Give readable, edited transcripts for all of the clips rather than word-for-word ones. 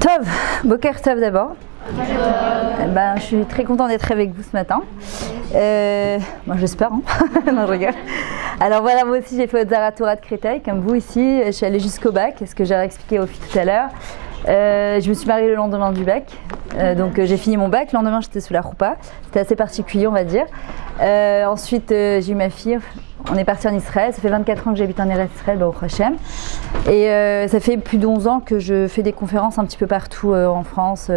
Tov, Boker Tov d'abord. Je suis très contente d'être avec vous ce matin. Moi j'espère, hein. Non, je rigole. Alors voilà, moi aussi j'ai fait au Zaratora de Créteil, comme vous ici. Je suis allée jusqu'au bac, ce que j'ai expliqué au tout à l'heure. Je me suis mariée le lendemain du bac, donc j'ai fini mon bac. Le lendemain j'étais sous la roupa, c'était assez particulier on va dire. Ensuite j'ai eu ma fille, on est parti en Israël, ça fait 24 ans que j'habite en Israël, au Hachem. Et ça fait plus d'11 ans que je fais des conférences un petit peu partout en France,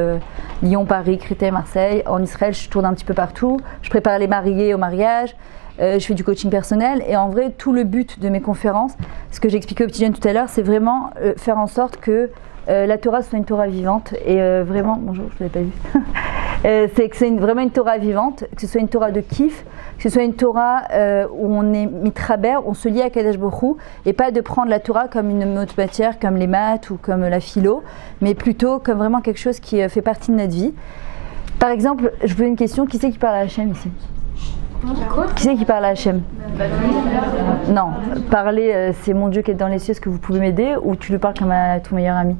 Lyon, Paris, Créteil, Marseille. En Israël je tourne un petit peu partout, je prépare les mariés au mariage. Je fais du coaching personnel et en vrai tout le but de mes conférences, ce que j'ai expliqué aux petits jeunes tout à l'heure, c'est vraiment faire en sorte que la Torah soit une Torah vivante et vraiment, bonjour, je ne l'avais pas vu, c'est que c'est vraiment une Torah vivante, que ce soit une Torah de kiff, que ce soit une Torah où on est mitraber, on se lie à Kadosh Baruch Hu et pas de prendre la Torah comme une autre matière, comme les maths ou comme la philo, mais plutôt comme vraiment quelque chose qui fait partie de notre vie. Par exemple, je vous pose une question, qui c'est qui parle à Hachem ici ? Qui c'est qui parle à Hachem ? Non, parler, c'est mon Dieu qui est dans les cieux, est-ce que vous pouvez m'aider ou tu lui parles comme à ton meilleur ami ?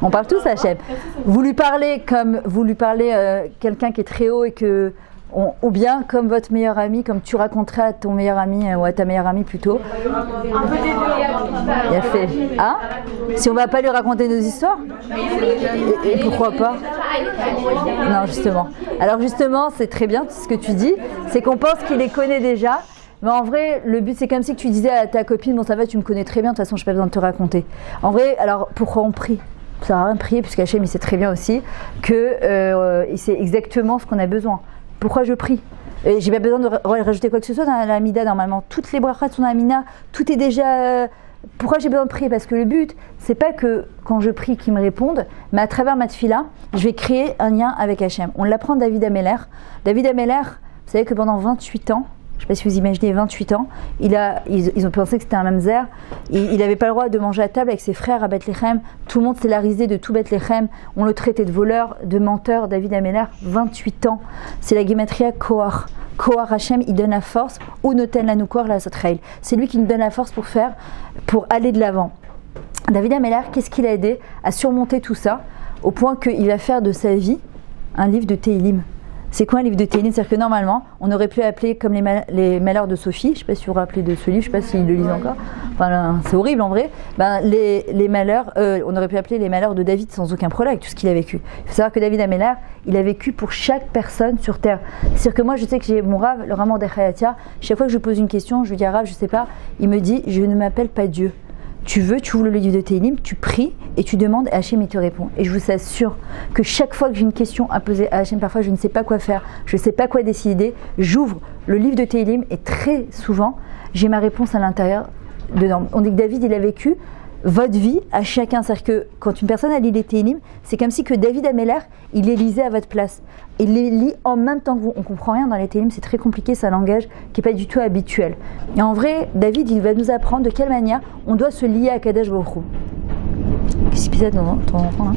On parle tous à Hachem. Vous lui parlez comme vous lui parlez quelqu'un qui est très haut et que ou bien comme votre meilleur ami, comme tu raconterais à ton meilleur ami ou à ta meilleure amie plutôt. Il a fait. Hein ? Si on va pas lui raconter nos histoires ? Et pourquoi pas ? Non, justement. Alors justement, c'est très bien ce que tu dis, c'est qu'on pense qu'il les connaît déjà. Mais en vrai, le but, c'est comme si tu disais à ta copine, bon ça va, tu me connais très bien, de toute façon, je n'ai pas besoin de te raconter. En vrai, alors pourquoi on prie ? Ça n'a rien de prier, puisque Hachem, il sait très bien aussi qu'il sait exactement ce qu'on a besoin. Pourquoi je prie ? Et j'ai pas besoin de rajouter quoi que ce soit dans la Mida, normalement. Toutes les brachas sont dans la Mina, tout est déjà... Pourquoi j'ai besoin de prier ? Parce que le but, c'est pas que quand je prie qu'ils me répondent, mais à travers ma tefila, je vais créer un lien avec Hachem. On l'apprend de David Ameller. David Ameller, vous savez que pendant 28 ans, je ne sais pas si vous imaginez 28 ans, ils ont pensé que c'était un mamzer. Il n'avait pas le droit de manger à table avec ses frères à Bethléem. Tout le monde s'est larisé de tout Bethléem. On le traitait de voleur, de menteur. David Ameller, 28 ans. C'est la gematria Kohar. Kohar Hachem, il donne la force. Ou noten la noukor la sotreil. C'est lui qui nous donne la force pour aller de l'avant. David Ameller, qu'est-ce qu'il a aidé à surmonter tout ça au point qu'il va faire de sa vie un livre de Tehillim. C'est quoi un livre de Tehillim ? C'est-à-dire que normalement, on aurait pu l'appeler comme les malheurs de Sophie. Je ne sais pas si vous vous rappelez de ce livre, je ne sais pas s'ils le lisent encore. Enfin, c'est horrible en vrai. Les malheurs, on aurait pu l'appeler les malheurs de David sans aucun problème avec tout ce qu'il a vécu. Il faut savoir que David Ameller, il a vécu pour chaque personne sur Terre. C'est-à-dire que moi, je sais que j'ai mon Rav, le Raman d'Echayatia, chaque fois que je pose une question, je lui dis à Rav, je ne sais pas, il me dit, je ne m'appelle pas Dieu. Tu ouvres le livre de Tehillim, tu pries et tu demandes et Hachem il te répond. Et je vous assure que chaque fois que j'ai une question à poser à Hachem, parfois je ne sais pas quoi faire, je ne sais pas quoi décider, j'ouvre le livre de Tehillim et très souvent j'ai ma réponse à l'intérieur dedans. On dit que David il a vécu votre vie à chacun. C'est-à-dire que quand une personne a lu les Tehillim, c'est comme si que David Ameller, il les lisait à votre place. Il les lit en même temps que vous. On ne comprend rien dans les Tehillim, c'est très compliqué, c'est un langage qui n'est pas du tout habituel. Et en vrai, David, il va nous apprendre de quelle manière on doit se lier à Kadosh Baruch Hu. Qu'est-ce qui se passe dans ton enfant là ?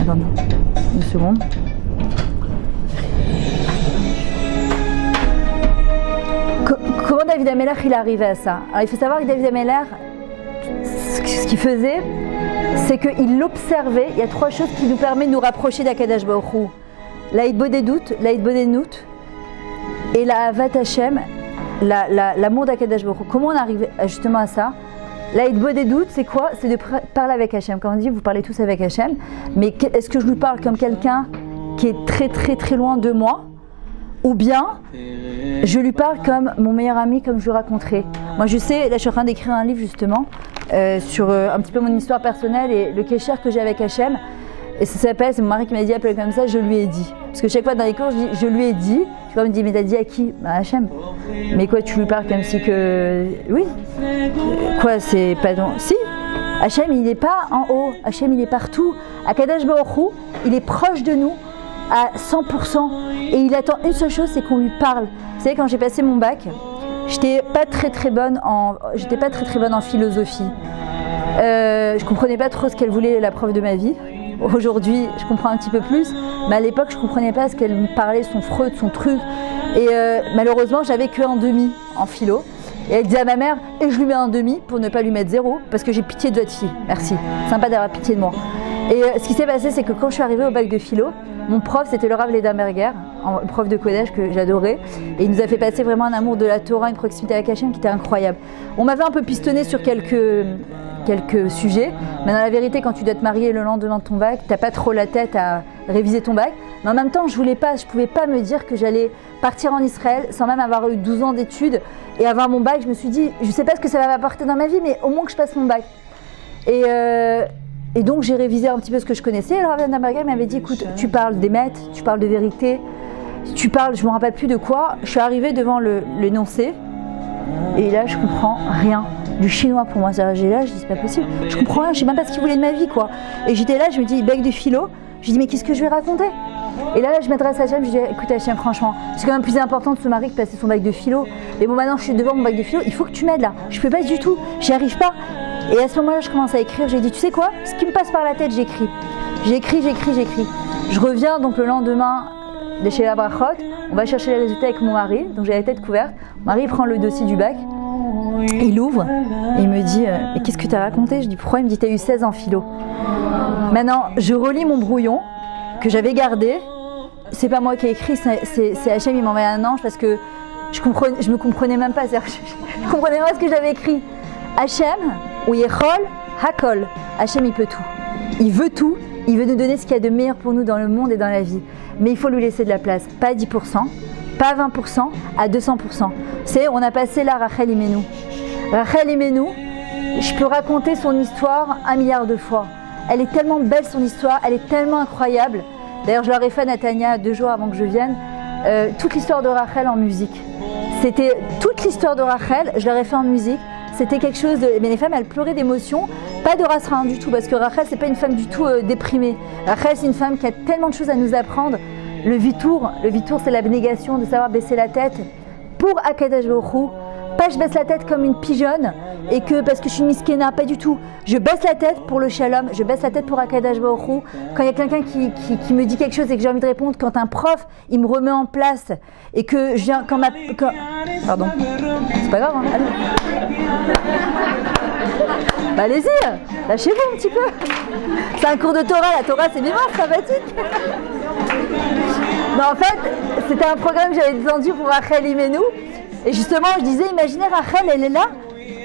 Attends, une seconde. Comment David Ameller il est arrivé à ça ? Alors il faut savoir que David Ameller, ce qu'il faisait, c'est qu'il observait. Il y a 3 choses qui nous permettent de nous rapprocher d'Akadosh Baruch Hu. L'Aïd Bodedut, l'Aïd Bodenout et la Havat Hashem, l'amour d'Akadosh Baruch Hu. Comment on arrive justement à ça ? L'Aïd Bodedut, c'est quoi ? C'est de parler avec Hashem. Comme on dit, vous parlez tous avec Hashem, mais est-ce que je lui parle comme quelqu'un qui est très très très loin de moi ? Ou bien, je lui parle comme mon meilleur ami, comme je lui raconterai. Moi je sais, là je suis en train d'écrire un livre justement sur un petit peu mon histoire personnelle et le kécher que j'ai avec Hachem. Et ça s'appelle, c'est mon mari qui m'a dit, appelé comme ça, je lui ai dit. Parce que chaque fois dans les cours, je dis, je lui ai dit. Tu vois, il me dit, mais t'as dit à qui ? Bah Hachem. Mais quoi, tu lui parles comme si que... Oui. Quoi, c'est pas... Si. Hachem, il n'est pas en haut. Hachem, il est partout. Akadosh Baruch Hu, il est proche de nous à 100%. Et il attend une seule chose, c'est qu'on lui parle. Vous savez, quand j'ai passé mon bac, j'étais pas très très bonne en philosophie. Je comprenais pas trop ce qu'elle voulait, la prof de ma vie. Aujourd'hui, je comprends un petit peu plus, mais à l'époque, je comprenais pas ce qu'elle me parlait, son Freud, son truc. Et malheureusement, j'avais que un demi en philo. Et elle disait à ma mère, et je lui mets un demi pour ne pas lui mettre 0, parce que j'ai pitié de votre fille. Merci, sympa d'avoir pitié de moi. Et ce qui s'est passé, c'est que quand je suis arrivée au bac de philo, mon prof, c'était le Rav Lederberger, prof de collège que j'adorais. Et il nous a fait passer vraiment un amour de la Torah, une proximité avec Hachem qui était incroyable. On m'avait un peu pistonné sur quelques sujets. Mais dans la vérité, quand tu dois te marier le lendemain de ton bac, t'as pas trop la tête à réviser ton bac. Mais en même temps, je pouvais pas me dire que j'allais partir en Israël sans même avoir eu 12 ans d'études et avoir mon bac. Je me suis dit, je sais pas ce que ça va m'apporter dans ma vie, mais au moins que je passe mon bac. Et donc j'ai révisé un petit peu ce que je connaissais. Et le Rav Lederberger m'avait dit, écoute, tu parles d'émet, tu parles de vérité, tu parles, je me rappelle plus de quoi. Je suis arrivée devant l'énoncé et là je comprends rien. Du chinois pour moi, j'ai là, je dis c'est pas possible. Je comprends rien, je sais même pas ce qu'il voulait de ma vie quoi. Et j'étais là, je me dis bac de philo. Je dis mais qu'est-ce que je vais raconter? Et là je m'adresse à Hachem, je dis écoute Hachem, franchement, c'est quand même plus important de se marier que de passer son bac de philo. Mais bon maintenant je suis devant mon bac de philo, il faut que tu m'aides là. Je peux pas du tout, j'y arrive pas. Et à ce moment-là je commence à écrire, j'ai dit tu sais quoi? Ce qui me passe par la tête, j'écris. J'écris. Je reviens donc le lendemain de chez la Brachot, on va chercher les résultats avec mon mari, donc j'ai la tête couverte. Mon mari prend le dossier du bac, il ouvre et il me dit mais qu'est-ce que tu as raconté? Je dis pourquoi? Il me dit tu as eu 16 en philo. Maintenant je relis mon brouillon que j'avais gardé, c'est pas moi qui ai écrit, c'est Hachem, il m'a envoyé un ange parce que je me comprenais même pas, je comprenais pas ce que j'avais écrit. Hachem, ou Yechol, Hakol, Hachem il peut tout, il veut tout, il veut nous donner ce qu'il y a de meilleur pour nous dans le monde et dans la vie, mais il faut lui laisser de la place, pas à 10%, pas à 20%, à 200%. On a passé là Rachel Imenu. Rachel Imenu, je peux raconter son histoire 1 milliard de fois. Elle est tellement belle son histoire, elle est tellement incroyable. D'ailleurs je leur ai fait à Natania 2 jours avant que je vienne, toute l'histoire de Rachel en musique. C'était toute l'histoire de Rachel, je leur ai fait en musique. C'était quelque chose de... Mais les femmes, elles pleuraient d'émotion, pas de rasserin du tout, parce que Rachel, c'est pas une femme du tout déprimée. Rachel, c'est une femme qui a tellement de choses à nous apprendre. Le vitour, c'est l'abnégation de savoir baisser la tête pour Akadosh Baruch Hu. Pas je baisse la tête comme une pigeonne et que parce que je suis une miskena, pas du tout. Je baisse la tête pour le shalom, je baisse la tête pour Akadosh Baruch Hu. Quand il y a quelqu'un qui me dit quelque chose et que j'ai envie de répondre, quand un prof, il me remet en place et que je viens Pardon, c'est pas grave, hein. Bah allez-y, lâchez-vous un petit peu. C'est un cours de Torah, la Torah c'est vivant, sympathique. Non, en fait, c'était un programme que j'avais descendu pour Rachel Imenu. Et justement, je disais, imaginez Rachel, elle est là,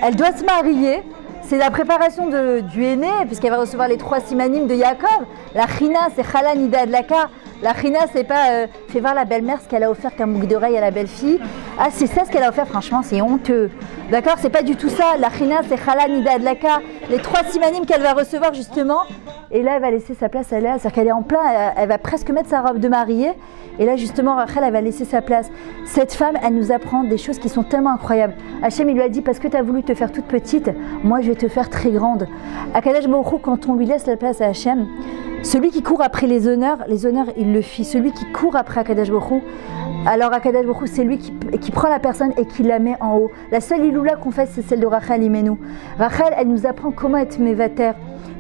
elle doit se marier. C'est la préparation du aîné, puisqu'elle va recevoir les 3 simanim de Yaakov. La china, c'est chala nida adlaka. La china, c'est pas fais voir la belle-mère ce qu'elle a offert comme boucle d'oreille à la belle-fille. Ah, c'est ça ce qu'elle a offert, franchement, c'est honteux. D'accord, c'est pas du tout ça. La china, c'est chala nida adlaka. Les 3 simanim qu'elle va recevoir, justement. Et là, elle va laisser sa place à Léa, c'est-à-dire qu'elle est en plein, elle va presque mettre sa robe de mariée. Et là, justement, Rachel, elle va laisser sa place. Cette femme, elle nous apprend des choses qui sont tellement incroyables. Hachem, il lui a dit, parce que tu as voulu te faire toute petite, moi, je vais te faire très grande. Akadosh Baruch Hu, quand on lui laisse la place à Hachem, celui qui court après les honneurs, il le fit. Celui qui court après Akadosh Baruch Hu, alors Akadosh Baruch Hu, c'est lui qui prend la personne et qui la met en haut. La seule iloula qu'on fait, c'est celle de Rachel Imenu. Rachel, elle nous apprend comment être mévater,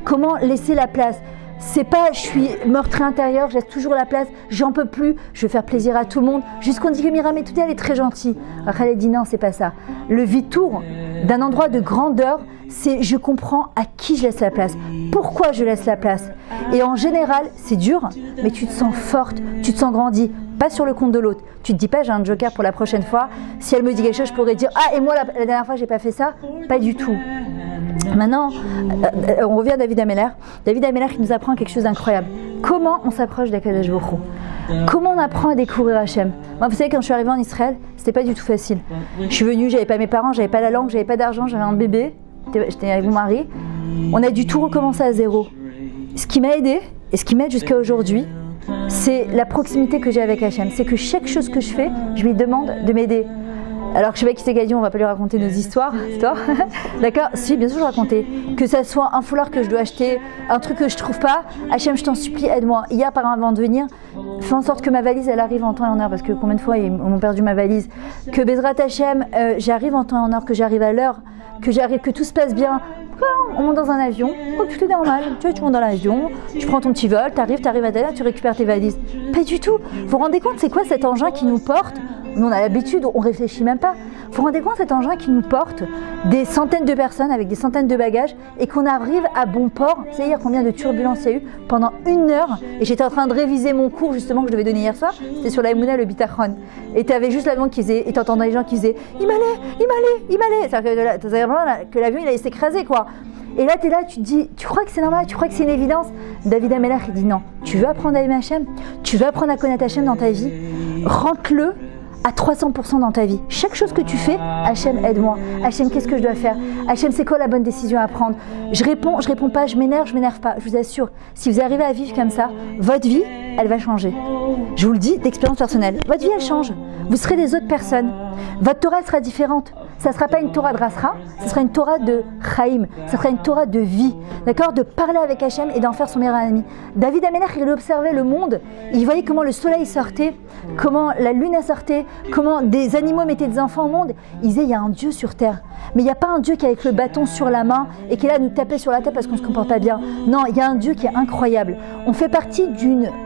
comment laisser la place. C'est pas je suis meurtrie intérieure, je laisse toujours la place, j'en peux plus, je veux faire plaisir à tout le monde. Jusqu'on dit que Myriam et tout, elle est très gentille. Rachel a dit non, c'est pas ça. Le vitour d'un endroit de grandeur, c'est je comprends à qui je laisse la place, pourquoi je laisse la place. Et en général, c'est dur, mais tu te sens forte, tu te sens grandie, pas sur le compte de l'autre. Tu te dis pas j'ai un joker pour la prochaine fois. Si elle me dit quelque chose, je pourrais dire ah et moi la dernière fois j'ai pas fait ça, pas du tout. Maintenant, on revient à David Ameller. David Ameller qui nous apprend quelque chose d'incroyable. Comment on s'approche d'Akadosh Baruch Hu? Comment on apprend à découvrir Hachem? Moi, vous savez, quand je suis arrivée en Israël, c'était pas du tout facile. Je suis venue, j'avais pas mes parents, j'avais pas la langue, j'avais pas d'argent, j'avais un bébé. J'étais avec mon mari. On a dû tout recommencer à zéro. Ce qui m'a aidée, et ce qui m'aide jusqu'à aujourd'hui, c'est la proximité que j'ai avec Hachem. C'est que chaque chose que je fais, je lui demande de m'aider. Alors que je sais pas qui c'est Gadi, on va pas lui raconter nos histoires. D'accord? Si, bien sûr, je racontais. Que ça soit un foulard que je dois acheter, un truc que je trouve pas, Hachem, je t'en supplie, aide-moi. Hier, par avant de venir, fais en sorte que ma valise, elle arrive en temps et en heure, parce que combien de fois ils m'ont perdu ma valise. Que Bezrat Hachem, j'arrive en temps et en heure, que j'arrive à l'heure, que tout se passe bien. On monte dans un avion, tout est normal. Tu montes dans l'avion, tu prends ton petit vol, tu arrives à Dallas, tu récupères tes valises. Pas du tout. Vous vous rendez compte, c'est quoi cet engin qui nous porte? Nous, on a l'habitude, on réfléchit même pas. Vous vous rendez compte cet engin qui nous porte des centaines de personnes avec des centaines de bagages et qu'on arrive à bon port. C'est-à-dire combien de turbulences il y a eu pendant 1 heure. Et j'étais en train de réviser mon cours justement que je devais donner hier soir. C'était sur la Emouna, le Bitachon. Et tu avais juste l'avion qui faisait, et tu entendais les gens qui faisaient « Il m'allait ». C'est-à-dire que l'avion il allait s'écraser quoi. Et là, tu es là, tu te dis, tu crois que c'est normal, tu crois que c'est une évidence? David Amelach, il dit non. Tu veux apprendre à aimer Hachem? Tu veux apprendre à connaître Hachem dans ta vie? Rentre-le à 300% dans ta vie. Chaque chose que tu fais, Hachem, aide-moi. Hachem, qu'est-ce que je dois faire? Hachem, c'est quoi la bonne décision à prendre? Je réponds pas, je m'énerve pas. Je vous assure, si vous arrivez à vivre comme ça, votre vie, elle va changer. Je vous le dis d'expérience personnelle. Votre vie, elle change. Vous serez des autres personnes. Votre Torah sera différente. Ça ne sera pas une Torah de Rasra, ça sera une Torah de Chaim, ça sera une Torah de vie, d'accord, de parler avec Hachem et d'en faire son meilleur ami. David Amelach, il observait le monde, il voyait comment le soleil sortait, comment la lune sortait, comment des animaux mettaient des enfants au monde. Il disait, il y a un Dieu sur terre. Mais il n'y a pas un Dieu qui est avec le bâton sur la main et qui est là à nous taper sur la tête parce qu'on ne se comporte pas bien. Non, il y a un Dieu qui est incroyable. On fait partie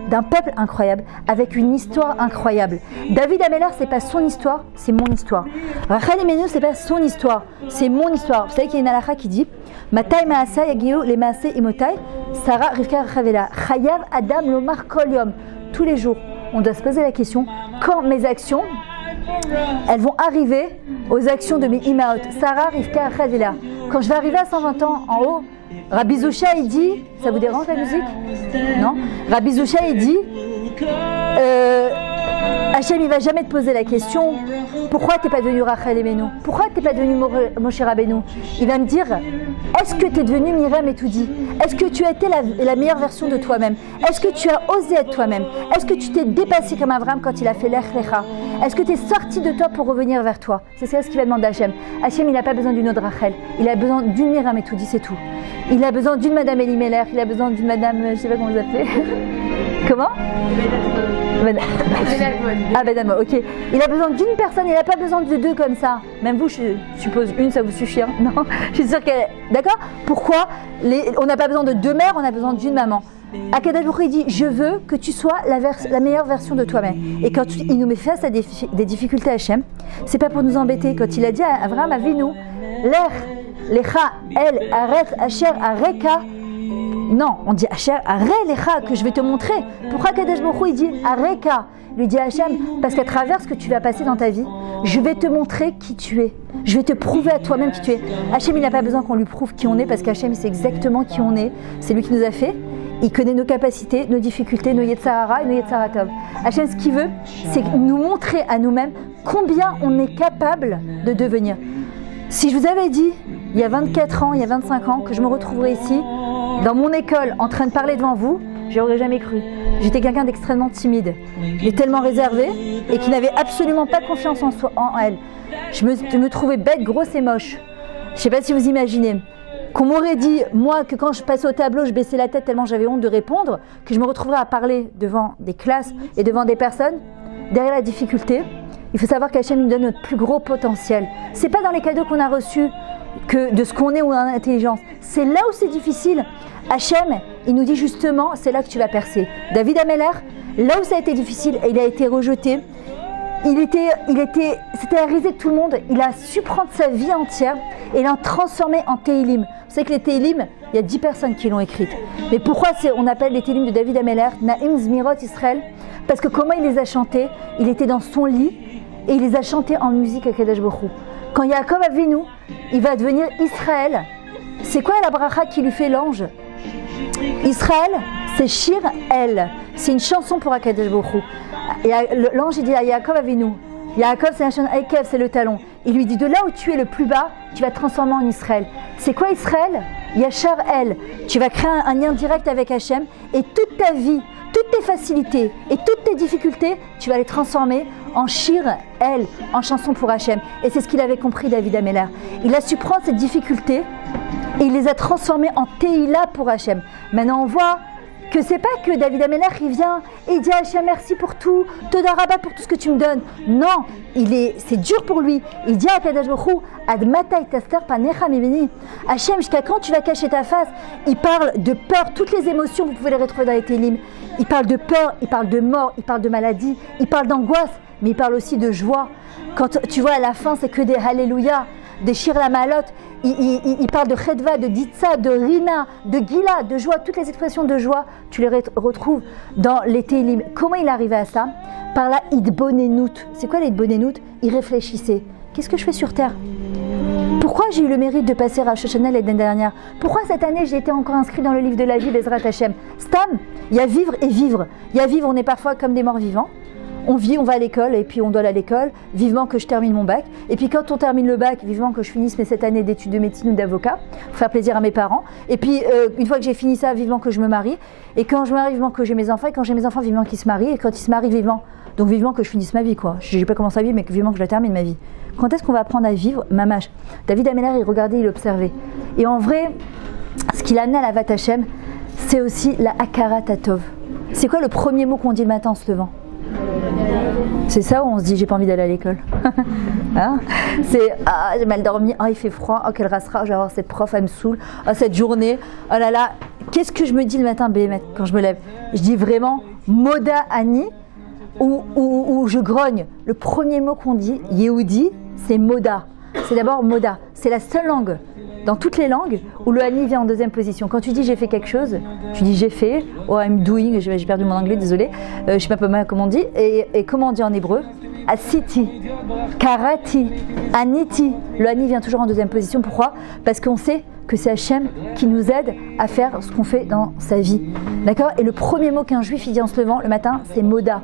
d'un peuple incroyable, avec une histoire incroyable. David Amelach, ce n'est pas son histoire, c'est mon histoire. Rachel Imenu, ce n'est pas son histoire, c'est mon histoire. Vous savez qu'il y a une halakha qui dit Matai Maasa Yagio le Maase Imotai, Sarah Rivka Rachavela, Chayav Adam Lomar Kol Yom. Tous les jours, on doit se poser la question quand mes actions elles vont arriver aux actions de mes imaot. Sarah Rivka Rachavela. Quand je vais arriver à 120 ans en haut, Rabbi Zusha il dit, ça vous dérange la musique? Non. Rabbi Zusha il dit Hachem il va jamais te poser la question pourquoi tu n'es pas devenu Rachel Imenu, pourquoi tu n'es pas devenu Moshe Rabbeinu. Il va me dire est-ce que tu es devenu Myriam et Toudi, est-ce que tu as été la meilleure version de toi-même, est-ce que tu as osé être toi-même, est-ce que tu t'es dépassé comme Abraham quand il a fait l'Ech Lecha, est-ce que tu es sorti de toi pour revenir vers toi. C'est ça ce qu'il va demander à Hachem. Hachem il n'a pas besoin d'une autre Rachel, il a besoin d'une Myriam et Toudi, c'est tout. Il a besoin d'une Madame Elimelech, il a besoin d'une Madame, je ne sais pas comment vous appelez. Comment? Ah ben ok. Il a besoin d'une personne, il n'a pas besoin de deux comme ça. Même vous, je suppose une, ça vous suffit. Hein? Non, je suis sûre qu'elle... D'accord? Pourquoi on n'a pas besoin de deux mères, on a besoin d'une maman. Akadosh Baruch Hu, il dit, je veux que tu sois la meilleure version de toi-même. Et quand il nous met face à des difficultés à Hachem, c'est pas pour nous embêter. Quand il a dit à Avraham, Avinu, Lech, Lecha, El, Aref, Asher, Areka. Non, on dit Asher, Arelecha, que je vais te montrer. Pourquoi Kadesh Baruch Hu, il dit Areka? Il lui dit à Hachem, parce qu'à travers ce que tu vas passer dans ta vie, je vais te montrer qui tu es. Je vais te prouver à toi-même qui tu es. Hachem, il n'a pas besoin qu'on lui prouve qui on est, parce qu'Hachem, il sait exactement qui on est. C'est lui qui nous a fait. Il connaît nos capacités, nos difficultés, nos Yetzirah et nos Yetzirah Tov. Hachem, ce qu'il veut, c'est nous montrer à nous-mêmes combien on est capable de devenir. Si je vous avais dit, il y a 24 ans, il y a 25 ans, que je me retrouverais ici, dans mon école, en train de parler devant vous, je n'aurais jamais cru. J'étais quelqu'un d'extrêmement timide, et tellement réservé, et qui n'avait absolument pas confiance en elle. Je me trouvais bête, grosse et moche. Je ne sais pas si vous imaginez. Qu'on m'aurait dit, moi, que quand je passais au tableau, je baissais la tête tellement j'avais honte de répondre, que je me retrouverais à parler devant des classes et devant des personnes, derrière la difficulté, il faut savoir qu'Hachem nous donne notre plus gros potentiel. Ce n'est pas dans les cadeaux qu'on a reçus que de ce qu'on est ou dans l'intelligence. C'est là où c'est difficile. Hachem, il nous dit justement, c'est là que tu vas percer. David Amelach, là où ça a été difficile, et il a été rejeté, c'était la risée de tout le monde, il a su prendre sa vie entière et l'a transformé en Tehillim. Vous savez que les Tehillim, il y a 10 personnes qui l'ont écrite. Mais pourquoi on appelle les Tehillim de David Amelach Naïm Zmirot Israël? Parce que comment il les a chantés? Il était dans son lit et il les a chantés en musique à Kadosh Baruch Hu. Quand Yaakov Avinu, il va devenir Israël, c'est quoi la bracha qui lui fait l'ange? Israël, c'est Shir El. C'est une chanson pour Akadosh Baruch Hu. Et l'ange il dit à Yaakov Avinu, Yaakov c'est un chanson, Akev c'est le talon. Il lui dit de là où tu es le plus bas, tu vas te transformer en Israël. C'est quoi Israël? Yachar El. Tu vas créer un lien direct avec Hachem et toute ta vie, toutes tes facilités et toutes tes difficultés, tu vas les transformer en Shir El, en chanson pour Hachem. Et c'est ce qu'il avait compris David Amelach. Il a su prendre ces difficultés et il les a transformées en Teila pour Hachem. Maintenant on voit que c'est pas que David Amelach il vient et il dit à Hachem merci pour tout, Toda Rabba pour tout ce que tu me donnes. Non, c'est dur pour lui. Il dit à Kadosh Baruch Hu, Ad matai taster panecha mimeni. Hachem, jusqu'à quand tu vas cacher ta face? Il parle de peur, toutes les émotions, vous pouvez les retrouver dans les Tehillim. Il parle de peur, il parle de mort, il parle de maladie, il parle d'angoisse. mais il parle aussi de joie. Quand tu vois à la fin, c'est que des Alléluia, des Shir la Malote. Il parle de Chedva, de Ditsa, de Rina, de Gila, de joie. Toutes les expressions de joie, tu les retrouves dans les Télim. Comment il arrivait à ça? Par la Idbonenout. C'est quoi l'Idbonenout? Il réfléchissait. Qu'est-ce que je fais sur terre? Pourquoi j'ai eu le mérite de passer à Rosh Hashanah l'année dernière? Pourquoi cette année j'ai été encore inscrit dans le livre de la vie Bezrat Hashem? Stam, il y a vivre et vivre. Il y a vivre, on est parfois comme des morts vivants. On vit, on va à l'école et puis on doit aller à l'école. Vivement que je termine mon bac. Et puis quand on termine le bac, vivement que je finisse mes 7 années d'études de médecine ou d'avocat pour faire plaisir à mes parents. Et puis une fois que j'ai fini ça, vivement que je me marie. Et quand je me marie, vivement que j'ai mes enfants. Et quand j'ai mes enfants, vivement qu'ils se marient. Et quand ils se marient, vivement. Donc vivement que je finisse ma vie, quoi. Je n'ai pas commencé à vivre, mais vivement que je la termine ma vie. Quand est-ce qu'on va apprendre à vivre? Mamash. David Ameller, il regardait, il observait. Et en vrai, ce qu'il a amené à la Vat Hashem, c'est aussi la Akara Tatov. C'est quoi le premier mot qu'on dit le matin en se levant? C'est ça où on se dit j'ai pas envie d'aller à l'école. Hein? C'est j'ai mal dormi, il fait froid, quelle rassera, je vais avoir cette prof, elle me saoule, cette journée, oh là là. Qu'est-ce que je me dis le matin, Béhémet, quand je me lève? Je dis vraiment Moda Ani ou je grogne. Le premier mot qu'on dit, Yehudi, c'est Moda. C'est d'abord Moda. C'est la seule langue dans toutes les langues où le Ani vient en deuxième position. Quand tu dis j'ai fait quelque chose, tu dis j'ai fait, oh I'm doing, j'ai perdu mon anglais, désolé, je sais pas comment on dit, et comment on dit en hébreu? Asiti, Karati, Aniti. Le Ani vient toujours en deuxième position. Pourquoi? Parce qu'on sait que c'est Hachem qui nous aide à faire ce qu'on fait dans sa vie. D'accord? Et le premier mot qu'un juif il dit en se levant le matin, c'est Moda.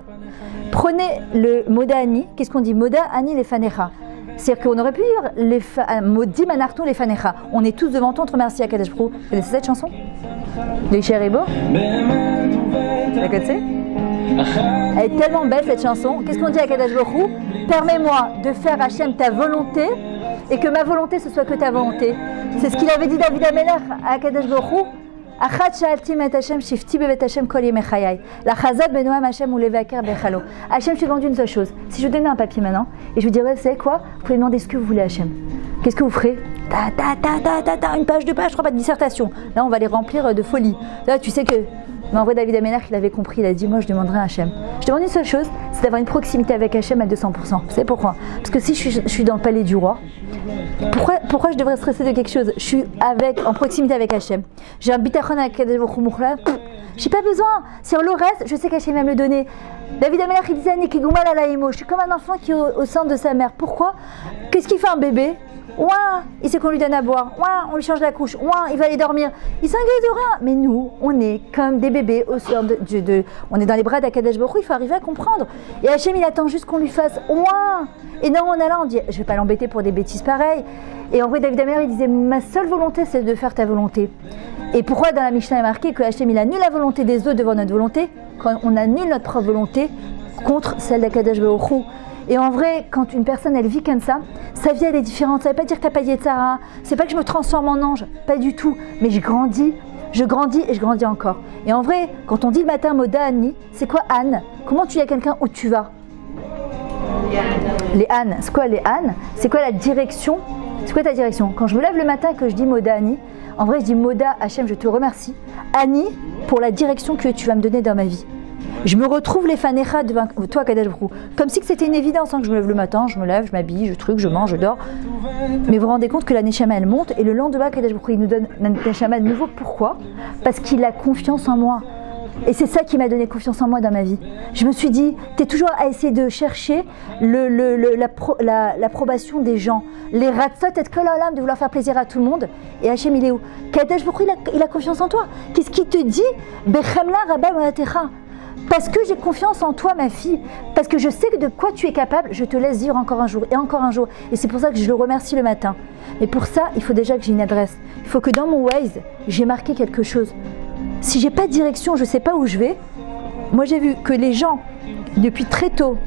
Prenez le Moda Ani, qu'est-ce qu'on dit? Moda Ani Lefanecha. C'est-à-dire qu'on aurait pu dire Modim Anartu Lefanecha. On est tous devant toi, on te remercie à Kadesh Brou. Vous connaissez cette chanson? Les Chéribo? La connaissez? Elle est tellement belle cette chanson. Qu'est-ce qu'on dit à Kadesh Brou? Permets-moi de faire Hachem ta volonté et que ma volonté ce soit que ta volonté. C'est ce qu'il avait dit David Ameller à Kadesh Brou. Hachem, je te demande une seule chose. Si je vous donnais un papier maintenant et je vous dirais, vous savez quoi? Vous pouvez demander ce que vous voulez à Hachem. Qu'est-ce que vous ferez? Une page, 2 pages, 3 pages de dissertation. Là, on va les remplir de folie. Là, tu sais que. Mais en vrai, David Ameller, il avait compris. Il a dit, moi, je demanderai à Hachem. Je demande une seule chose, c'est d'avoir une proximité avec Hachem à 200%. Vous savez pourquoi? Parce que si je suis dans le palais du roi, pourquoi je devrais stresser de quelque chose? Je suis en proximité avec Hachem. J'ai un bitachon avec Kadesh Baruch Hu. J'ai pas besoin. Sur le reste, je sais qu'Hachem va me le donner. David Ameller, il disait, je suis comme un enfant qui est au sein de sa mère. Pourquoi? Qu'est-ce qu'il fait un bébé? Ouah, il sait qu'on lui donne à boire. Ouah, on lui change la couche. Ouah, il va aller dormir. Il s'inquiète de rien. Mais nous, on est comme des bébés au sein on est dans les bras d'Akadosh Baruch Hu. Il faut arriver à comprendre. Et Hachem, il attend juste qu'on lui fasse ouah. Et non, on a là, on dit, je vais pas l'embêter pour des bêtises pareilles. Et en vrai, David Ameller, il disait, ma seule volonté, c'est de faire ta volonté. Et pourquoi dans la Mishnah il est marqué que Hachem, il annule la volonté des autres devant notre volonté, quand on annule notre propre volonté contre celle d'Akadosh Baruch Hu. Et en vrai, quand une personne elle vit comme ça, sa vie elle est différente. Ça ne veut pas dire que tu n'as pas Yetzara, c'est pas que je me transforme en ange, pas du tout. Mais je grandis et je grandis encore. Et en vrai, quand on dit le matin Moda Ani, c'est quoi Anne? Comment tu dis à quelqu'un où tu vas? Les Anne, c'est quoi les Anne? C'est quoi la direction? C'est quoi ta direction? Quand je me lève le matin et que je dis Moda Ani, en vrai je dis Moda Hachem, je te remercie. Ani pour la direction que tu vas me donner dans ma vie. Je me retrouve les fanecha devant toi, Kadesh Baruch Hu. Comme si c'était une évidence, hein, que je me lève le matin, je me lève, je m'habille, je mange, je dors. Mais vous vous rendez compte que la Neshama, elle monte et le lendemain, Kadesh Baruch Hu, il nous donne la Neshama de nouveau. Pourquoi? Parce qu'il a confiance en moi. Et c'est ça qui m'a donné confiance en moi dans ma vie. Je me suis dit, tu es toujours à essayer de chercher l'approbation des gens. Les ratzot et kololam, de vouloir faire plaisir à tout le monde. Et Hachem, il est où? Kadesh Baruch Hu, il a confiance en toi. Qu'est-ce qu'il te dit? Bechemla rabba wa'atecha. Parce que j'ai confiance en toi, ma fille, parce que je sais de quoi tu es capable, je te laisse vivre encore un jour et encore un jour. Et c'est pour ça que je le remercie le matin. Mais pour ça, il faut déjà que j'ai une adresse. Il faut que dans mon Waze, j'ai marqué quelque chose. Si j'ai pas de direction, je sais pas où je vais. Moi, j'ai vu que les gens, depuis très tôt,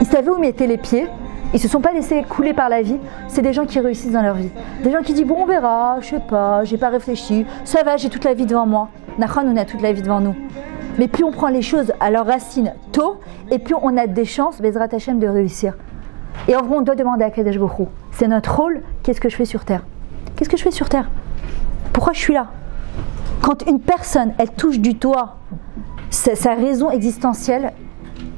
ils savaient où mettaient les pieds. Ils se sont pas laissés couler par la vie. C'est des gens qui réussissent dans leur vie. Des gens qui disent bon, on verra, je sais pas, j'ai pas réfléchi, ça va, j'ai toute la vie devant moi. Nachon, on a toute la vie devant nous. Mais plus on prend les choses à leurs racines tôt, et plus on a des chances, Bezrat Hashem, de réussir. Et en vrai, on doit demander à Kadesh Baruch Hu. C'est notre rôle. Qu'est-ce que je fais sur Terre? Qu'est-ce que je fais sur Terre? Pourquoi je suis là? Quand une personne, elle touche du doigt sa raison existentielle,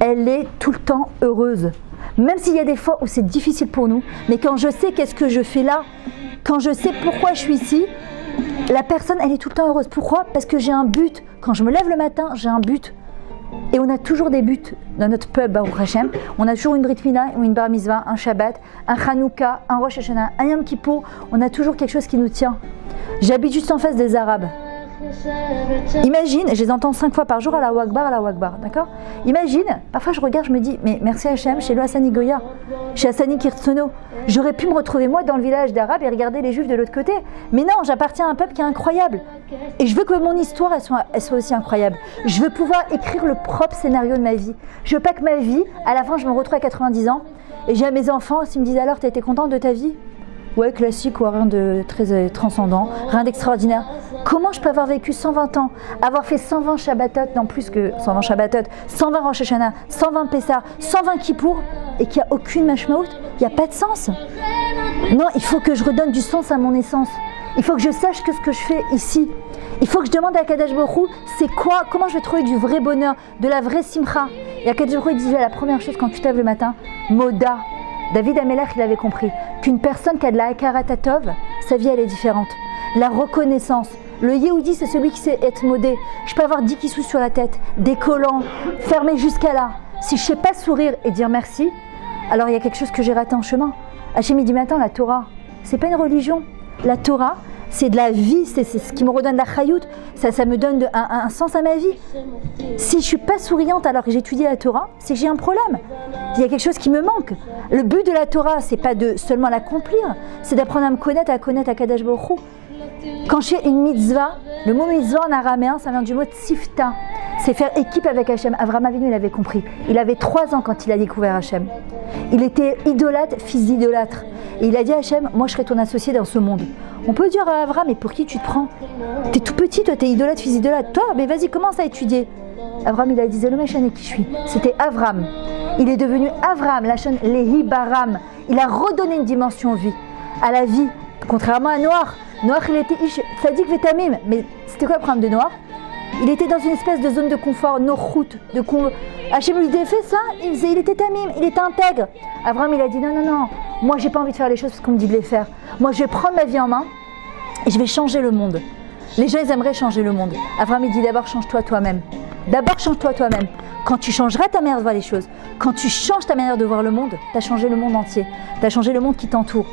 elle est tout le temps heureuse. Même s'il y a des fois où c'est difficile pour nous, mais quand je sais qu'est-ce que je fais là, quand je sais pourquoi je suis ici, la personne, elle est tout le temps heureuse. Pourquoi? Parce que j'ai un but. Quand je me lève le matin, j'ai un but. Et on a toujours des buts dans notre pub, Baruch Hashem. On a toujours une Brit Mila ou une Bar Mitzvah, un Shabbat, un Hanouka, un Rosh Hashanah, un Yom Kippour. On a toujours quelque chose qui nous tient. J'habite juste en face des Arabes. Imagine, je les entends 5 fois par jour à la Wakbar, d'accord? Imagine, parfois je regarde, je me dis, mais merci Hachem, chez le Hassani Goya, chez Hassani Kirtsono, j'aurais pu me retrouver moi dans le village d'Arabes et regarder les Juifs de l'autre côté. Mais non, j'appartiens à un peuple qui est incroyable. Et je veux que mon histoire, elle soit aussi incroyable. Je veux pouvoir écrire le propre scénario de ma vie. Je veux pas que ma vie, à la fin, je me retrouve à 90 ans et j'ai à mes enfants, s'ils me disent alors, t'as été contente de ta vie? Ouais, classique ou rien de très transcendant, rien d'extraordinaire. Comment je peux avoir vécu 120 ans, avoir fait 120 Shabbatot, non plus que 120 Shabbatot, 120 Rosh Hashanah, 120 Pessah, 120 Kippour, et qu'il n'y a aucune Mashmaout? Il n'y a pas de sens. Non, il faut que je redonne du sens à mon essence. Il faut que je sache que ce que je fais ici. Il faut que je demande à Kadosh Baruch Hu, c'est quoi, comment je vais trouver du vrai bonheur, de la vraie simcha. Et à Kadosh Baruch Hu, il disait la première chose quand tu te lèves le matin, Moda. David Amelech, il avait compris qu'une personne qui a de la Hakarat Tov, sa vie elle est différente. La reconnaissance. Le Yehudi, c'est celui qui sait être modé. Je peux avoir 10 kissous sur la tête, des collants, fermés jusqu'à là. Si je ne sais pas sourire et dire merci, alors il y a quelque chose que j'ai raté en chemin. Hachem il dit maintenant la Torah, c'est pas une religion. La Torah, c'est de la vie, c'est ce qui me redonne la chayout, ça me donne un sens à ma vie. Si je ne suis pas souriante alors que j'étudie la Torah, c'est que j'ai un problème. Il y a quelque chose qui me manque. Le but de la Torah, c'est pas de seulement l'accomplir, c'est d'apprendre à me connaître, à Kadosh Baruch Hu. Quand je fais une mitzvah, le mot mitzvah en araméen, ça vient du mot tzifta. C'est faire équipe avec Hachem. Avraham Avinu, il avait compris. Il avait 3 ans quand il a découvert Hachem. Il était idolâtre, fils d'idolâtre. Et il a dit à Hachem, moi je serai ton associé dans ce monde. On peut dire à Avraham, mais pour qui tu te prends? T'es tout petit, toi, t'es idolâtre, fils d'idolâtre. Toi, mais vas-y, commence à étudier. Avraham, il a dit, Zélo Meshane qui je suis. C'était Avram. Il est devenu Avram, la chaîne Lehi Baram. Il a redonné une dimension vie à la vie, contrairement à Noach. Noach, il était Ish Tzadik Vetamim. Mais c'était quoi le problème de Noach? Il était dans une espèce de zone de confort, Nochut, de Hachem lui a fait ça, il était tamim, il était intègre. Abraham, il a dit non, moi j'ai pas envie de faire les choses parce qu'on me dit de les faire. Moi je vais prendre ma vie en main et je vais changer le monde. Les gens, ils aimeraient changer le monde. Abraham, il dit d'abord change-toi toi-même. D'abord change-toi toi-même. Quand tu changeras ta manière de voir les choses, quand tu changes ta manière de voir le monde, tu as changé le monde entier. Tu as changé le monde qui t'entoure.